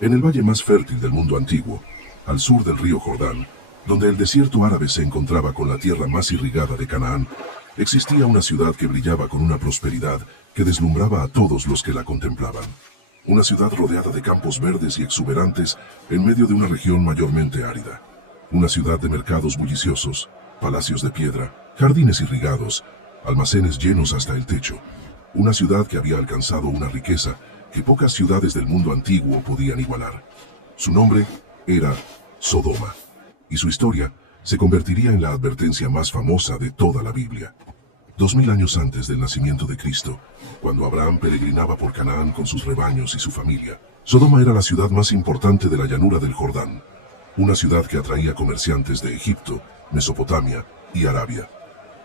En el valle más fértil del mundo antiguo, al sur del río Jordán, donde el desierto árabe se encontraba con la tierra más irrigada de Canaán, existía una ciudad que brillaba con una prosperidad que deslumbraba a todos los que la contemplaban. Una ciudad rodeada de campos verdes y exuberantes en medio de una región mayormente árida. Una ciudad de mercados bulliciosos, palacios de piedra, jardines irrigados, almacenes llenos hasta el techo. Una ciudad que había alcanzado una riqueza que pocas ciudades del mundo antiguo podían igualar. Su nombre era Sodoma, y su historia se convertiría en la advertencia más famosa de toda la Biblia. 2000 años antes del nacimiento de Cristo, cuando Abraham peregrinaba por Canaán con sus rebaños y su familia, Sodoma era la ciudad más importante de la llanura del Jordán, una ciudad que atraía comerciantes de Egipto, Mesopotamia y Arabia.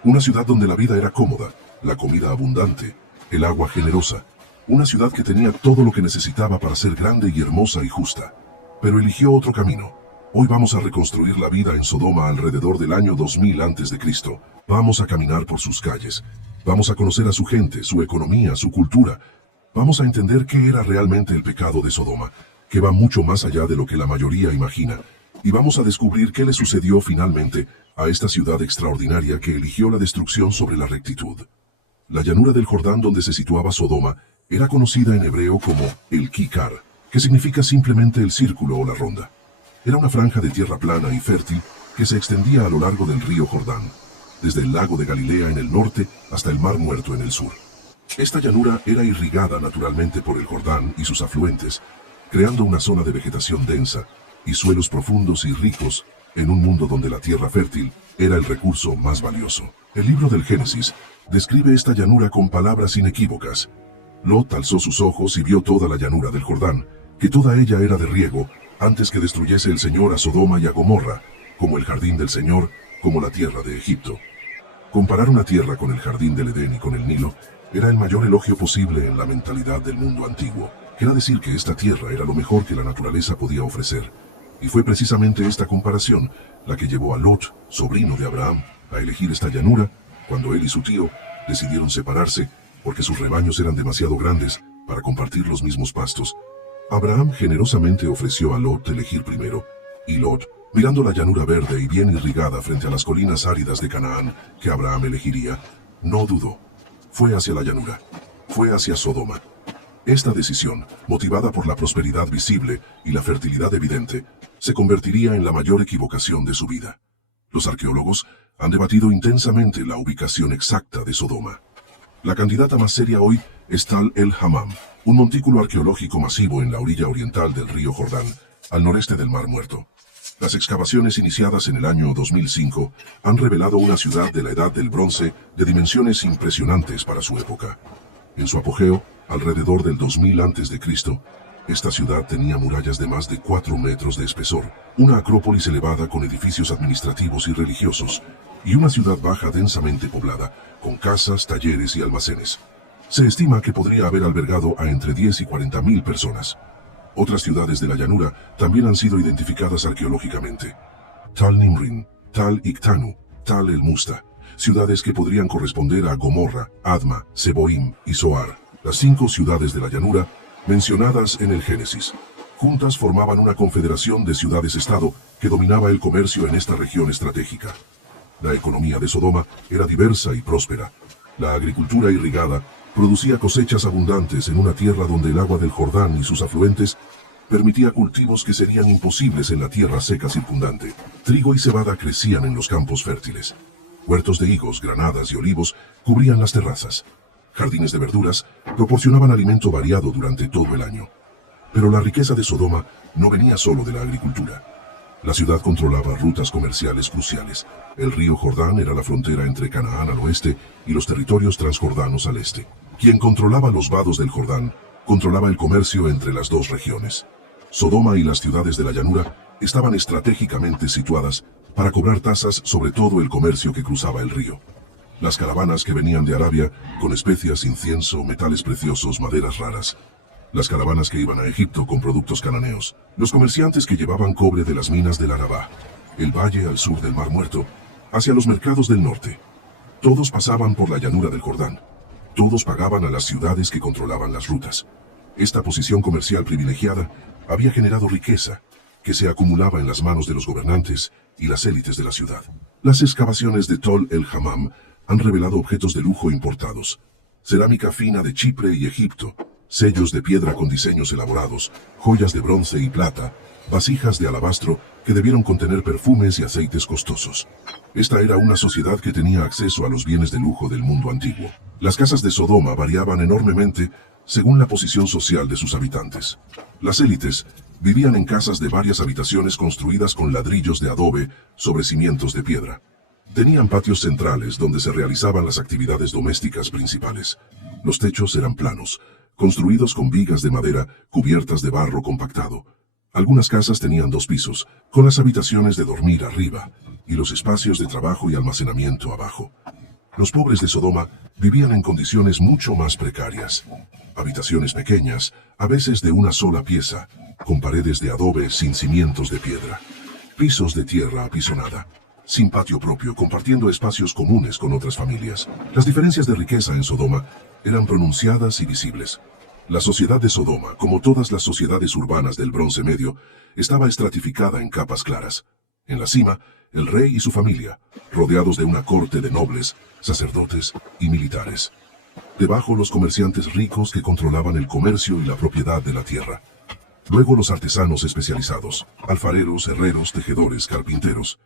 Una ciudad donde la vida era cómoda, la comida abundante, el agua generosa, una ciudad que tenía todo lo que necesitaba para ser grande y hermosa y justa. Pero eligió otro camino. Hoy vamos a reconstruir la vida en Sodoma alrededor del año 2000 a.C. Vamos a caminar por sus calles. Vamos a conocer a su gente, su economía, su cultura. Vamos a entender qué era realmente el pecado de Sodoma, que va mucho más allá de lo que la mayoría imagina. Y vamos a descubrir qué le sucedió finalmente a esta ciudad extraordinaria que eligió la destrucción sobre la rectitud. La llanura del Jordán donde se situaba Sodoma era conocida en hebreo como el Kikar, que significa simplemente el círculo o la ronda. Era una franja de tierra plana y fértil que se extendía a lo largo del río Jordán, desde el lago de Galilea en el norte hasta el Mar Muerto en el sur. Esta llanura era irrigada naturalmente por el Jordán y sus afluentes, creando una zona de vegetación densa y suelos profundos y ricos en un mundo donde la tierra fértil era el recurso más valioso. El libro del Génesis describe esta llanura con palabras inequívocas. Lot alzó sus ojos y vio toda la llanura del Jordán, que toda ella era de riego, antes que destruyese el Señor a Sodoma y a Gomorra, como el jardín del Señor, como la tierra de Egipto. Comparar una tierra con el jardín del Edén y con el Nilo era el mayor elogio posible en la mentalidad del mundo antiguo. Era decir que esta tierra era lo mejor que la naturaleza podía ofrecer. Y fue precisamente esta comparación la que llevó a Lot, sobrino de Abraham, a elegir esta llanura, cuando él y su tío decidieron separarse porque sus rebaños eran demasiado grandes para compartir los mismos pastos. Abraham generosamente ofreció a Lot elegir primero, y Lot, mirando la llanura verde y bien irrigada frente a las colinas áridas de Canaán que Abraham elegiría, no dudó. Fue hacia la llanura, fue hacia Sodoma. Esta decisión, motivada por la prosperidad visible y la fertilidad evidente, se convertiría en la mayor equivocación de su vida. Los arqueólogos han debatido intensamente la ubicación exacta de Sodoma. La candidata más seria hoy es Tal el-Hammam, un montículo arqueológico masivo en la orilla oriental del río Jordán, al noreste del Mar Muerto. Las excavaciones iniciadas en el año 2005 han revelado una ciudad de la Edad del Bronce de dimensiones impresionantes para su época. En su apogeo, alrededor del 2000 a.C., esta ciudad tenía murallas de más de 4 metros de espesor, una acrópolis elevada con edificios administrativos y religiosos, y una ciudad baja densamente poblada, con casas, talleres y almacenes. Se estima que podría haber albergado a entre 10 y 40.000 personas. Otras ciudades de la llanura también han sido identificadas arqueológicamente. Tal Nimrin, Tal Iktanu, Tal el Musta, ciudades que podrían corresponder a Gomorra, Adma, Seboim y Zoar, las 5 ciudades de la llanura mencionadas en el Génesis. Juntas formaban una confederación de ciudades-estado que dominaba el comercio en esta región estratégica. La economía de Sodoma era diversa y próspera. La agricultura irrigada producía cosechas abundantes en una tierra donde el agua del Jordán y sus afluentes permitía cultivos que serían imposibles en la tierra seca circundante. Trigo y cebada crecían en los campos fértiles. Huertos de higos, granadas y olivos cubrían las terrazas. Jardines de verduras proporcionaban alimento variado durante todo el año. Pero la riqueza de Sodoma no venía solo de la agricultura. La ciudad controlaba rutas comerciales cruciales. El río Jordán era la frontera entre Canaán al oeste y los territorios transjordanos al este. Quien controlaba los vados del Jordán, controlaba el comercio entre las dos regiones. Sodoma y las ciudades de la llanura estaban estratégicamente situadas para cobrar tasas sobre todo el comercio que cruzaba el río. Las caravanas que venían de Arabia con especias, incienso, metales preciosos, maderas raras. Las caravanas que iban a Egipto con productos cananeos. Los comerciantes que llevaban cobre de las minas del Arabá, el valle al sur del Mar Muerto, hacia los mercados del norte. Todos pasaban por la llanura del Jordán. Todos pagaban a las ciudades que controlaban las rutas. Esta posición comercial privilegiada había generado riqueza, que se acumulaba en las manos de los gobernantes y las élites de la ciudad. Las excavaciones de Tol el Hammam han revelado objetos de lujo importados, cerámica fina de Chipre y Egipto, sellos de piedra con diseños elaborados, joyas de bronce y plata, vasijas de alabastro que debieron contener perfumes y aceites costosos. Esta era una sociedad que tenía acceso a los bienes de lujo del mundo antiguo. Las casas de Sodoma variaban enormemente según la posición social de sus habitantes. Las élites vivían en casas de varias habitaciones construidas con ladrillos de adobe sobre cimientos de piedra. Tenían patios centrales donde se realizaban las actividades domésticas principales. Los techos eran planos, construidos con vigas de madera cubiertas de barro compactado. Algunas casas tenían 2 pisos, con las habitaciones de dormir arriba y los espacios de trabajo y almacenamiento abajo. Los pobres de Sodoma vivían en condiciones mucho más precarias. Habitaciones pequeñas, a veces de una sola pieza, con paredes de adobe sin cimientos de piedra. Pisos de tierra apisonada, sin patio propio, compartiendo espacios comunes con otras familias. Las diferencias de riqueza en Sodoma eran pronunciadas y visibles. La sociedad de Sodoma, como todas las sociedades urbanas del Bronce Medio, estaba estratificada en capas claras. En la cima, el rey y su familia, rodeados de una corte de nobles, sacerdotes y militares. Debajo, los comerciantes ricos que controlaban el comercio y la propiedad de la tierra. Luego, los artesanos especializados, alfareros, herreros, tejedores, carpinteros.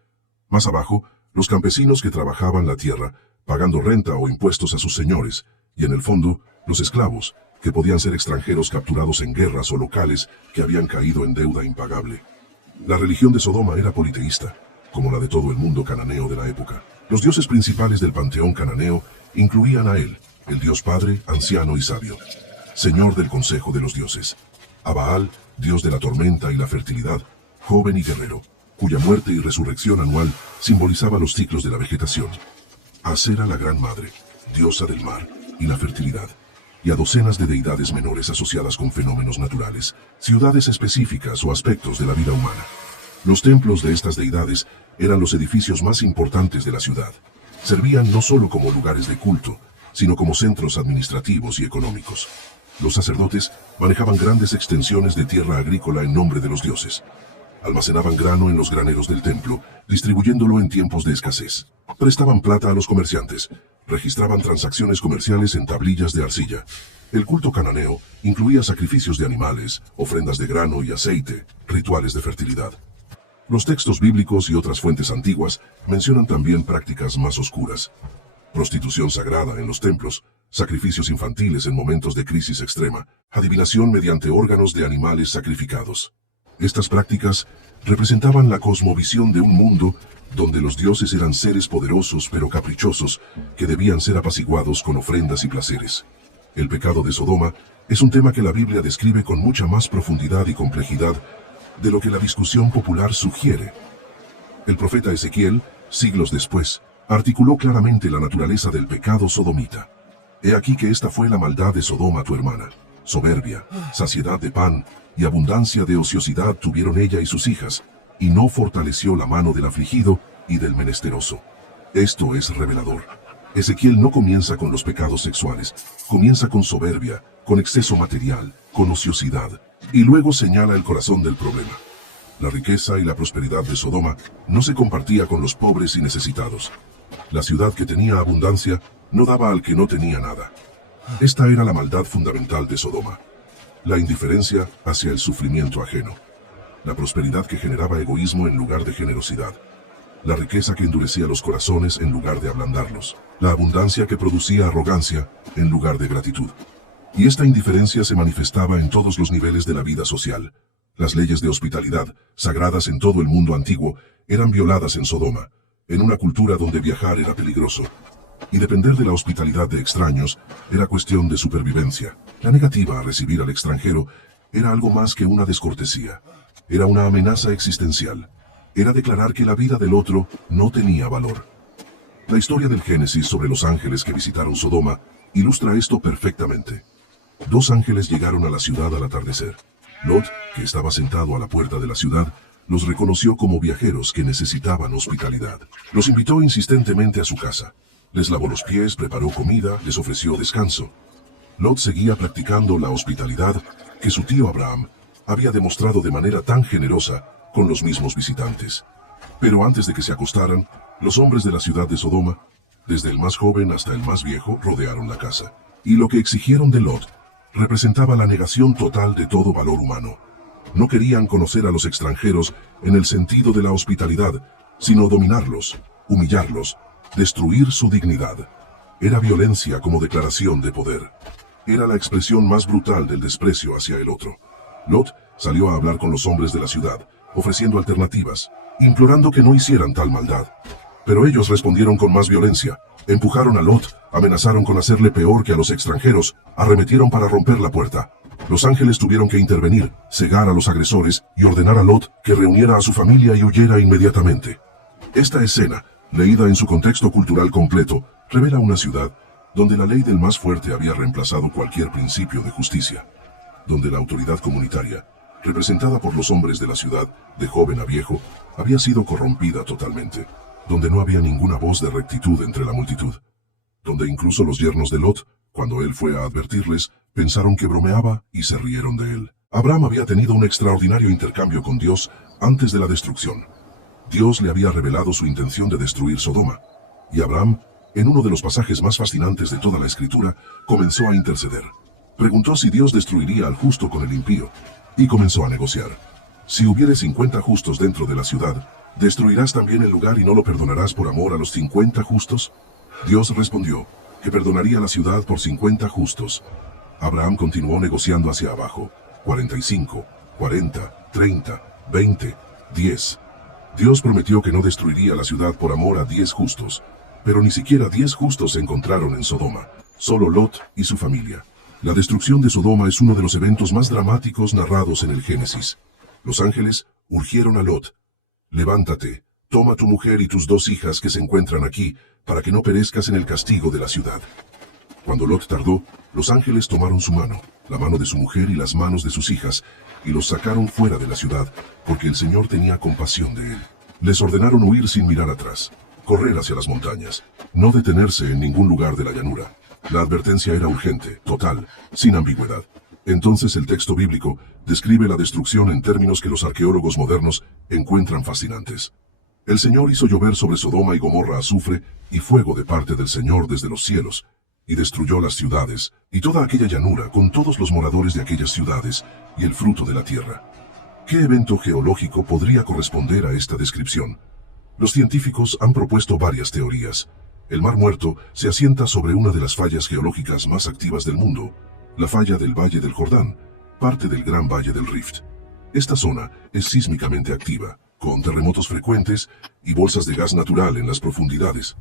Más abajo, los campesinos que trabajaban la tierra, pagando renta o impuestos a sus señores, y en el fondo, los esclavos, que podían ser extranjeros capturados en guerras o locales que habían caído en deuda impagable. La religión de Sodoma era politeísta, como la de todo el mundo cananeo de la época. Los dioses principales del panteón cananeo incluían a él, el dios padre, anciano y sabio, señor del consejo de los dioses; a Baal, dios de la tormenta y la fertilidad, joven y guerrero, cuya muerte y resurrección anual simbolizaba los ciclos de la vegetación; a Sera, la gran madre, diosa del mar y la fertilidad; y a docenas de deidades menores asociadas con fenómenos naturales, ciudades específicas o aspectos de la vida humana. Los templos de estas deidades eran los edificios más importantes de la ciudad. Servían no solo como lugares de culto, sino como centros administrativos y económicos. Los sacerdotes manejaban grandes extensiones de tierra agrícola en nombre de los dioses. Almacenaban grano en los graneros del templo, distribuyéndolo en tiempos de escasez. Prestaban plata a los comerciantes. Registraban transacciones comerciales en tablillas de arcilla. El culto cananeo incluía sacrificios de animales, ofrendas de grano y aceite, rituales de fertilidad. Los textos bíblicos y otras fuentes antiguas mencionan también prácticas más oscuras. Prostitución sagrada en los templos, sacrificios infantiles en momentos de crisis extrema, adivinación mediante órganos de animales sacrificados. Estas prácticas representaban la cosmovisión de un mundo donde los dioses eran seres poderosos pero caprichosos que debían ser apaciguados con ofrendas y placeres. El pecado de Sodoma es un tema que la Biblia describe con mucha más profundidad y complejidad de lo que la discusión popular sugiere. El profeta Ezequiel, siglos después, articuló claramente la naturaleza del pecado sodomita. He aquí que esta fue la maldad de Sodoma tu hermana. Soberbia, saciedad de pan y abundancia de ociosidad tuvieron ella y sus hijas, y no fortaleció la mano del afligido y del menesteroso. Esto es revelador. Ezequiel no comienza con los pecados sexuales, comienza con soberbia, con exceso material, con ociosidad, y luego señala el corazón del problema. La riqueza y la prosperidad de Sodoma no se compartía con los pobres y necesitados. La ciudad que tenía abundancia no daba al que no tenía nada. Esta era la maldad fundamental de Sodoma. La indiferencia hacia el sufrimiento ajeno. La prosperidad que generaba egoísmo en lugar de generosidad. La riqueza que endurecía los corazones en lugar de ablandarlos. La abundancia que producía arrogancia en lugar de gratitud. Y esta indiferencia se manifestaba en todos los niveles de la vida social. Las leyes de hospitalidad, sagradas en todo el mundo antiguo, eran violadas en Sodoma, en una cultura donde viajar era peligroso. Y depender de la hospitalidad de extraños era cuestión de supervivencia. La negativa a recibir al extranjero era algo más que una descortesía. Era una amenaza existencial. Era declarar que la vida del otro no tenía valor. La historia del Génesis sobre los ángeles que visitaron Sodoma ilustra esto perfectamente. 2 ángeles llegaron a la ciudad al atardecer. Lot, que estaba sentado a la puerta de la ciudad, los reconoció como viajeros que necesitaban hospitalidad. Los invitó insistentemente a su casa. Les lavó los pies, preparó comida, les ofreció descanso. Lot seguía practicando la hospitalidad que su tío Abraham había demostrado de manera tan generosa con los mismos visitantes. Pero antes de que se acostaran, los hombres de la ciudad de Sodoma, desde el más joven hasta el más viejo, rodearon la casa. Y lo que exigieron de Lot representaba la negación total de todo valor humano. No querían conocer a los extranjeros en el sentido de la hospitalidad, sino dominarlos, humillarlos, destruir su dignidad. Era violencia como declaración de poder. Era la expresión más brutal del desprecio hacia el otro. Lot salió a hablar con los hombres de la ciudad, ofreciendo alternativas, implorando que no hicieran tal maldad. Pero ellos respondieron con más violencia. Empujaron a Lot, amenazaron con hacerle peor que a los extranjeros, arremetieron para romper la puerta. Los ángeles tuvieron que intervenir, cegar a los agresores y ordenar a Lot que reuniera a su familia y huyera inmediatamente. Esta escena, leída en su contexto cultural completo, revela una ciudad donde la ley del más fuerte había reemplazado cualquier principio de justicia, donde la autoridad comunitaria, representada por los hombres de la ciudad, de joven a viejo, había sido corrompida totalmente, donde no había ninguna voz de rectitud entre la multitud, donde incluso los yernos de Lot, cuando él fue a advertirles, pensaron que bromeaba y se rieron de él. Abraham había tenido un extraordinario intercambio con Dios antes de la destrucción. Dios le había revelado su intención de destruir Sodoma, y Abraham, en uno de los pasajes más fascinantes de toda la Escritura, comenzó a interceder. Preguntó si Dios destruiría al justo con el impío, y comenzó a negociar. Si hubiere 50 justos dentro de la ciudad, ¿destruirás también el lugar y no lo perdonarás por amor a los 50 justos? Dios respondió que perdonaría la ciudad por 50 justos. Abraham continuó negociando hacia abajo. 45, 40, 30, 20, 10. Dios prometió que no destruiría la ciudad por amor a 10 justos, pero ni siquiera 10 justos se encontraron en Sodoma, solo Lot y su familia. La destrucción de Sodoma es uno de los eventos más dramáticos narrados en el Génesis. Los ángeles urgieron a Lot: levántate, toma tu mujer y tus 2 hijas que se encuentran aquí, para que no perezcas en el castigo de la ciudad. Cuando Lot tardó, los ángeles tomaron su mano, la mano de su mujer y las manos de sus hijas, y los sacaron fuera de la ciudad, porque el Señor tenía compasión de él. Les ordenaron huir sin mirar atrás, correr hacia las montañas, no detenerse en ningún lugar de la llanura. La advertencia era urgente, total, sin ambigüedad. Entonces el texto bíblico describe la destrucción en términos que los arqueólogos modernos encuentran fascinantes. El Señor hizo llover sobre Sodoma y Gomorra azufre y fuego de parte del Señor desde los cielos, y destruyó las ciudades, y toda aquella llanura con todos los moradores de aquellas ciudades, y el fruto de la tierra. ¿Qué evento geológico podría corresponder a esta descripción? Los científicos han propuesto varias teorías. El Mar Muerto se asienta sobre una de las fallas geológicas más activas del mundo, la falla del Valle del Jordán, parte del Gran Valle del Rift. Esta zona es sísmicamente activa, con terremotos frecuentes y bolsas de gas natural en las profundidades.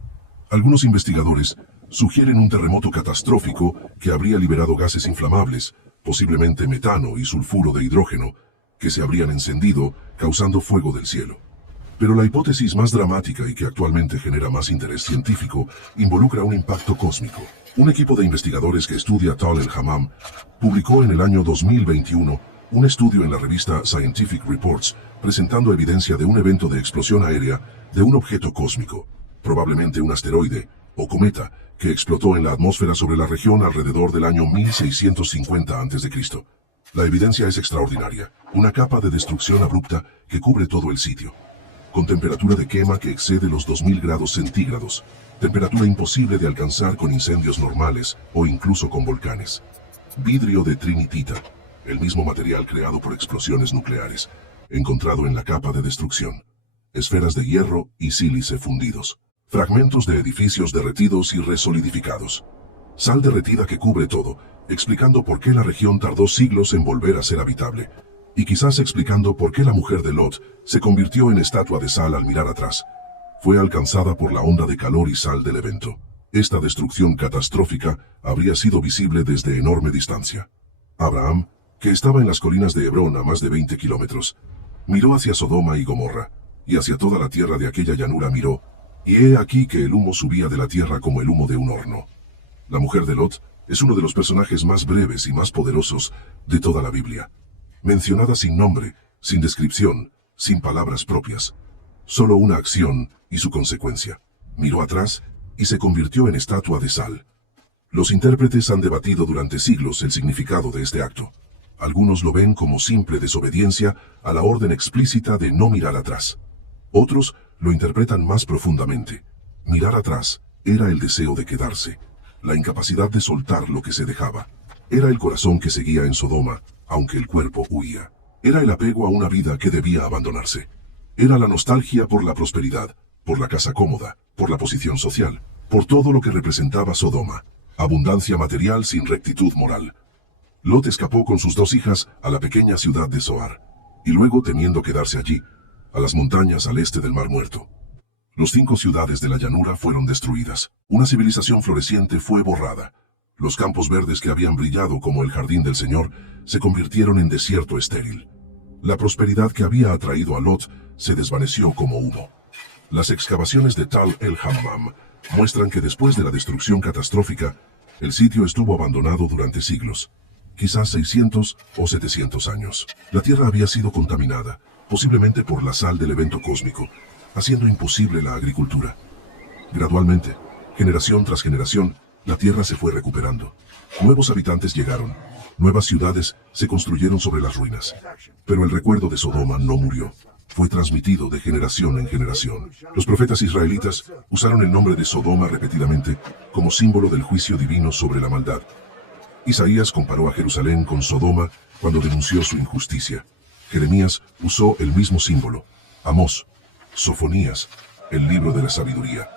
Algunos investigadores sugieren un terremoto catastrófico que habría liberado gases inflamables, posiblemente metano y sulfuro de hidrógeno, que se habrían encendido, causando fuego del cielo. Pero la hipótesis más dramática y que actualmente genera más interés científico involucra un impacto cósmico. Un equipo de investigadores que estudia Tal el-Hammam publicó en el año 2021 un estudio en la revista Scientific Reports presentando evidencia de un evento de explosión aérea de un objeto cósmico, probablemente un asteroide o cometa, que explotó en la atmósfera sobre la región alrededor del año 1650 a.C. La evidencia es extraordinaria, una capa de destrucción abrupta que cubre todo el sitio, con temperatura de quema que excede los 2000 grados centígrados, temperatura imposible de alcanzar con incendios normales o incluso con volcanes. Vidrio de trinitita, el mismo material creado por explosiones nucleares, encontrado en la capa de destrucción. Esferas de hierro y sílice fundidos. Fragmentos de edificios derretidos y resolidificados. Sal derretida que cubre todo, explicando por qué la región tardó siglos en volver a ser habitable. Y quizás explicando por qué la mujer de Lot se convirtió en estatua de sal al mirar atrás. Fue alcanzada por la onda de calor y sal del evento. Esta destrucción catastrófica habría sido visible desde enorme distancia. Abraham, que estaba en las colinas de Hebrón a más de 20 kilómetros, miró hacia Sodoma y Gomorra, y hacia toda la tierra de aquella llanura miró, y he aquí que el humo subía de la tierra como el humo de un horno. La mujer de Lot es uno de los personajes más breves y más poderosos de toda la Biblia. Mencionada sin nombre, sin descripción, sin palabras propias. Solo una acción y su consecuencia. Miró atrás y se convirtió en estatua de sal. Los intérpretes han debatido durante siglos el significado de este acto. Algunos lo ven como simple desobediencia a la orden explícita de no mirar atrás. Otros lo interpretan más profundamente. Mirar atrás era el deseo de quedarse, la incapacidad de soltar lo que se dejaba. Era el corazón que seguía en Sodoma, aunque el cuerpo huía. Era el apego a una vida que debía abandonarse. Era la nostalgia por la prosperidad, por la casa cómoda, por la posición social, por todo lo que representaba Sodoma. Abundancia material sin rectitud moral. Lot escapó con sus 2 hijas a la pequeña ciudad de Zoar, y luego, temiendo quedarse allí, a las montañas al este del Mar Muerto. Los 5 ciudades de la llanura fueron destruidas. Una civilización floreciente fue borrada. Los campos verdes que habían brillado como el jardín del Señor se convirtieron en desierto estéril. La prosperidad que había atraído a Lot se desvaneció como humo. Las excavaciones de Tal el-Hammam muestran que después de la destrucción catastrófica, el sitio estuvo abandonado durante siglos, quizás 600 o 700 años. La tierra había sido contaminada, posiblemente por la sal del evento cósmico, haciendo imposible la agricultura. Gradualmente, generación tras generación, la tierra se fue recuperando. Nuevos habitantes llegaron. Nuevas ciudades se construyeron sobre las ruinas. Pero el recuerdo de Sodoma no murió. Fue transmitido de generación en generación. Los profetas israelitas usaron el nombre de Sodoma repetidamente como símbolo del juicio divino sobre la maldad. Isaías comparó a Jerusalén con Sodoma cuando denunció su injusticia. Jeremías usó el mismo símbolo. Amós, Sofonías, el libro de la sabiduría.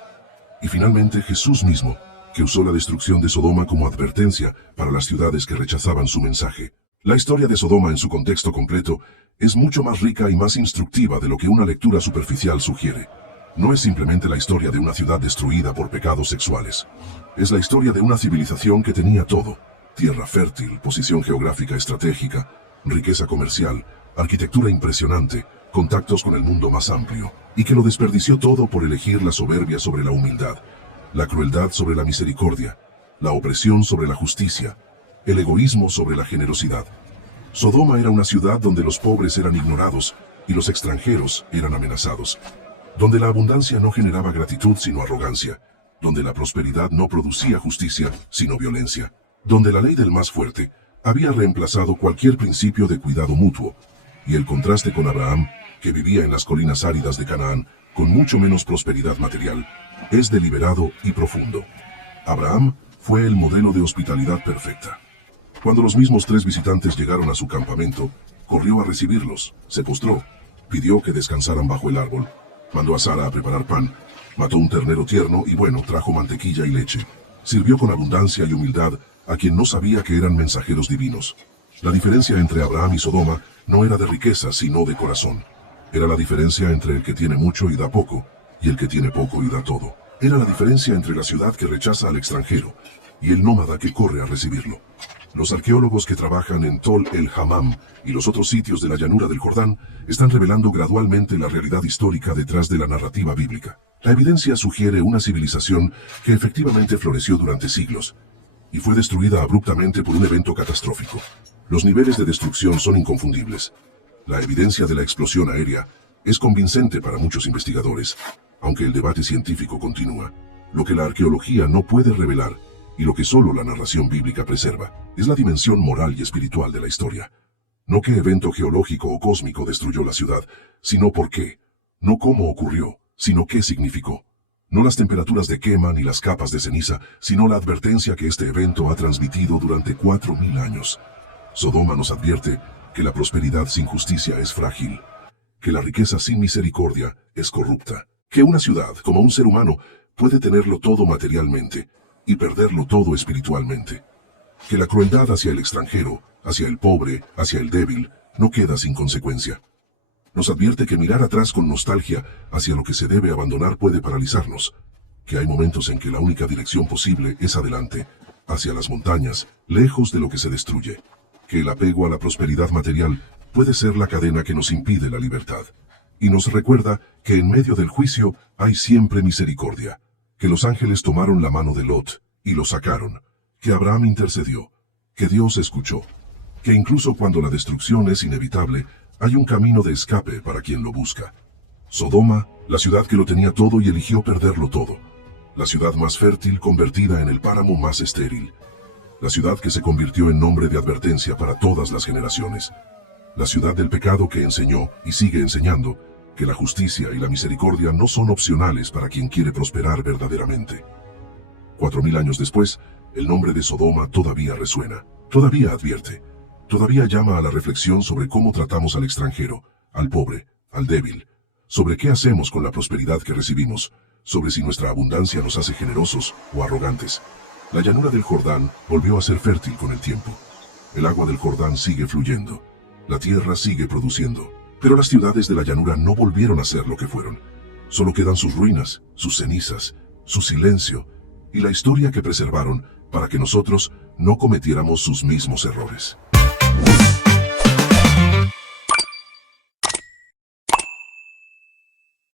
Y finalmente Jesús mismo, que usó la destrucción de Sodoma como advertencia para las ciudades que rechazaban su mensaje. La historia de Sodoma en su contexto completo es mucho más rica y más instructiva de lo que una lectura superficial sugiere. No es simplemente la historia de una ciudad destruida por pecados sexuales. Es la historia de una civilización que tenía todo: tierra fértil, posición geográfica estratégica, riqueza comercial, arquitectura impresionante, contactos con el mundo más amplio, y que lo desperdició todo por elegir la soberbia sobre la humildad, la crueldad sobre la misericordia, la opresión sobre la justicia, el egoísmo sobre la generosidad. Sodoma era una ciudad donde los pobres eran ignorados y los extranjeros eran amenazados, donde la abundancia no generaba gratitud sino arrogancia, donde la prosperidad no producía justicia sino violencia, donde la ley del más fuerte había reemplazado cualquier principio de cuidado mutuo, y el contraste con Abraham, que vivía en las colinas áridas de Canaán, con mucho menos prosperidad material, es deliberado y profundo. Abraham fue el modelo de hospitalidad perfecta. Cuando los mismos 3 visitantes llegaron a su campamento, corrió a recibirlos, se postró, pidió que descansaran bajo el árbol, mandó a Sara a preparar pan, mató un ternero tierno y trajo mantequilla y leche. Sirvió con abundancia y humildad a quien no sabía que eran mensajeros divinos. La diferencia entre Abraham y Sodoma no era de riqueza, sino de corazón. Era la diferencia entre el que tiene mucho y da poco, y el que tiene poco y da todo. Era la diferencia entre la ciudad que rechaza al extranjero y el nómada que corre a recibirlo. Los arqueólogos que trabajan en Tol el-Hammam y los otros sitios de la llanura del Jordán están revelando gradualmente la realidad histórica detrás de la narrativa bíblica. La evidencia sugiere una civilización que efectivamente floreció durante siglos y fue destruida abruptamente por un evento catastrófico. Los niveles de destrucción son inconfundibles. La evidencia de la explosión aérea es convincente para muchos investigadores, aunque el debate científico continúa. Lo que la arqueología no puede revelar, y lo que solo la narración bíblica preserva, es la dimensión moral y espiritual de la historia. No qué evento geológico o cósmico destruyó la ciudad, sino por qué. No cómo ocurrió, sino qué significó. No las temperaturas de quema ni las capas de ceniza, sino la advertencia que este evento ha transmitido durante 4000 años. Sodoma nos advierte que la prosperidad sin justicia es frágil, que la riqueza sin misericordia es corrupta, que una ciudad, como un ser humano, puede tenerlo todo materialmente y perderlo todo espiritualmente, que la crueldad hacia el extranjero, hacia el pobre, hacia el débil, no queda sin consecuencia. Nos advierte que mirar atrás con nostalgia hacia lo que se debe abandonar puede paralizarnos, que hay momentos en que la única dirección posible es adelante, hacia las montañas, lejos de lo que se destruye, que el apego a la prosperidad material puede ser la cadena que nos impide la libertad, y nos recuerda que en medio del juicio hay siempre misericordia, que los ángeles tomaron la mano de Lot y lo sacaron, que Abraham intercedió, que Dios escuchó, que incluso cuando la destrucción es inevitable, hay un camino de escape para quien lo busca. Sodoma, la ciudad que lo tenía todo y eligió perderlo todo. La ciudad más fértil convertida en el páramo más estéril. la ciudad que se convirtió en nombre de advertencia para todas las generaciones, la ciudad del pecado que enseñó y sigue enseñando que la justicia y la misericordia no son opcionales para quien quiere prosperar verdaderamente. 4000 años después, el nombre de Sodoma todavía resuena, todavía advierte, todavía llama a la reflexión sobre cómo tratamos al extranjero, al pobre, al débil, sobre qué hacemos con la prosperidad que recibimos, sobre si nuestra abundancia nos hace generosos o arrogantes. La llanura del Jordán volvió a ser fértil con el tiempo. El agua del Jordán sigue fluyendo, la tierra sigue produciendo, pero las ciudades de la llanura no volvieron a ser lo que fueron. Solo quedan sus ruinas, sus cenizas, su silencio y la historia que preservaron para que nosotros no cometiéramos sus mismos errores.